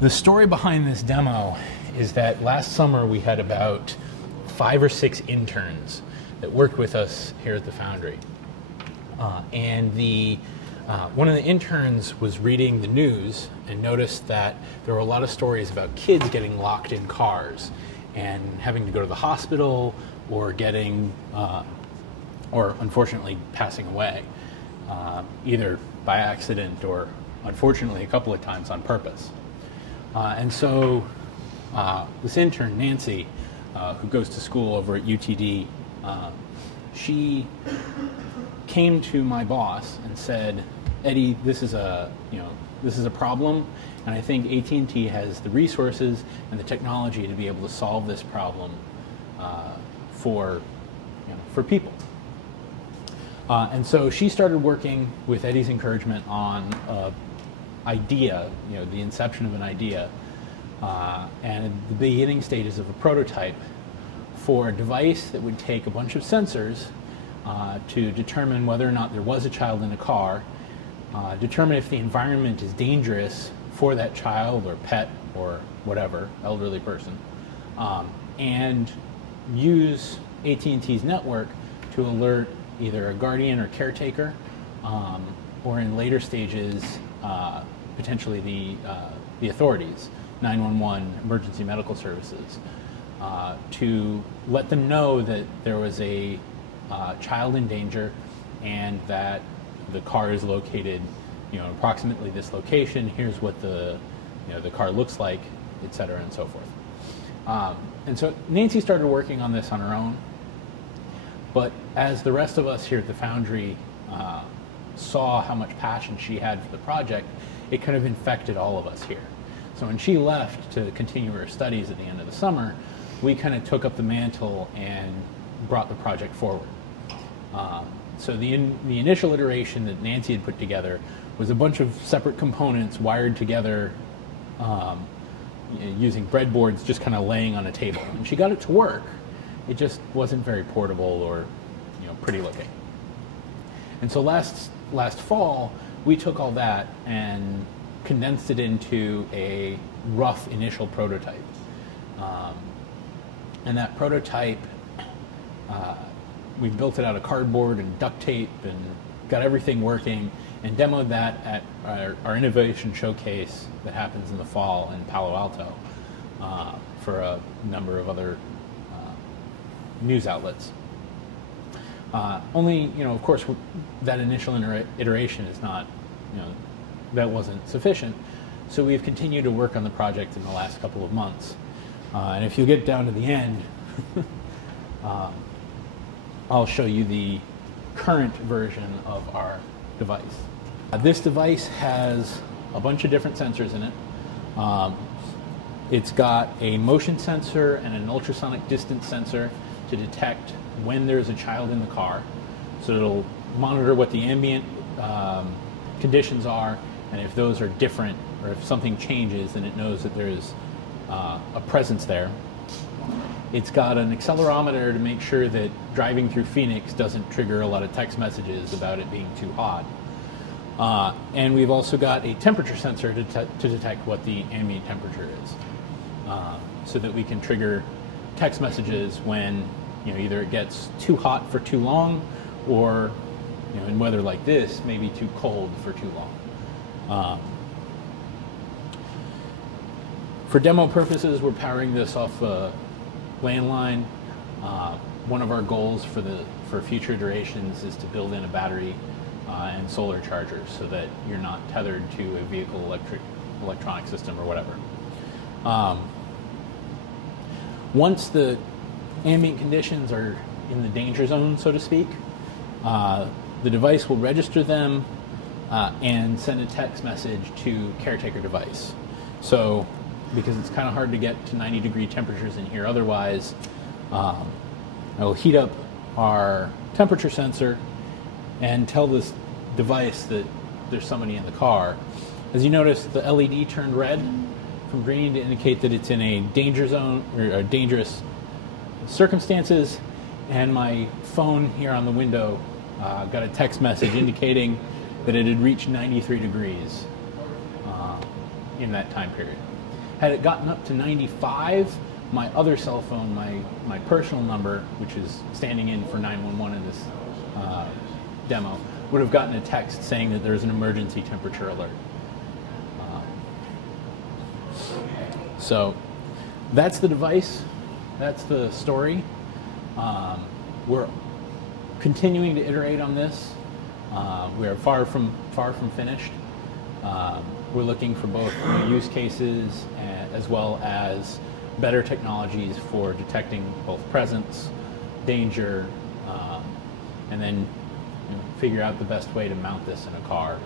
The story behind this demo is that last summer we had about 5 or 6 interns that worked with us here at the Foundry. One of the interns was reading the news and noticed that there were a lot of stories about kids getting locked in cars and having to go to the hospital or or unfortunately passing away, either by accident or unfortunately a couple of times on purpose. And so this intern, Nancy, who goes to school over at UTD, she came to my boss and said, "Eddie, this is a problem, and I think AT&T has the resources and the technology to be able to solve this problem for people." And so she started working with Eddie's encouragement on idea, the inception of an idea, and at the beginning stages of a prototype for a device that would take a bunch of sensors to determine whether or not there was a child in a car, determine if the environment is dangerous for that child or pet or whatever, elderly person, and use AT&T's network to alert either a guardian or caretaker, or in later stages, potentially the authorities, 911, emergency medical services, to let them know that there was a child in danger and that the car is located, approximately this location. Here's what the car looks like, et cetera, and so forth. And so Nancy started working on this on her own. But as the rest of us here at the Foundry saw how much passion she had for the project, it kind of infected all of us here. So when she left to continue her studies at the end of the summer, we kind of took up the mantle and brought the project forward. So the initial iteration that Nancy had put together was a bunch of separate components wired together using breadboards just kind of laying on a table. And she got it to work. It just wasn't very portable or pretty looking. And so last fall, we took all that and condensed it into a rough initial prototype. And that prototype, we built it out of cardboard and duct tape and got everything working and demoed that at our innovation showcase that happens in the fall in Palo Alto for a number of other news outlets. Only, of course, that initial iteration is not, that wasn't sufficient. So we've continued to work on the project in the last couple of months. And if you get down to the end, I'll show you the current version of our device. This device has a bunch of different sensors in it. It's got a motion sensor and an ultrasonic distance sensor to detect when there's a child in the car. So it'll monitor what the ambient conditions are, and if those are different or if something changes, then it knows that there's a presence there. It's got an accelerometer to make sure that driving through Phoenix doesn't trigger a lot of text messages about it being too hot. And we've also got a temperature sensor to detect what the ambient temperature is, so that we can trigger text messages when either it gets too hot for too long, or in weather like this, maybe too cold for too long. For demo purposes, we're powering this off a landline. One of our goals for future iterations is to build in a battery and solar charger so that you're not tethered to a vehicle electronic system or whatever. Once the ambient conditions are in the danger zone, so to speak, the device will register them and send a text message to caretaker device. So, because it's kind of hard to get to 90-degree temperatures in here otherwise, I will heat up our temperature sensor and tell this device that there's somebody in the car. As you notice, the LED turned red from green to indicate that it's in a danger zone or dangerous circumstances, and my phone here on the window got a text message indicating that it had reached 93 degrees in that time period. Had it gotten up to 95, my other cell phone, my personal number, which is standing in for 911 in this demo, would have gotten a text saying that there's an emergency temperature alert. So that's the device. That's the story. We're continuing to iterate on this. We're far from finished. We're looking for both new use cases as well as better technologies for detecting both presence, danger, and then figure out the best way to mount this in a car.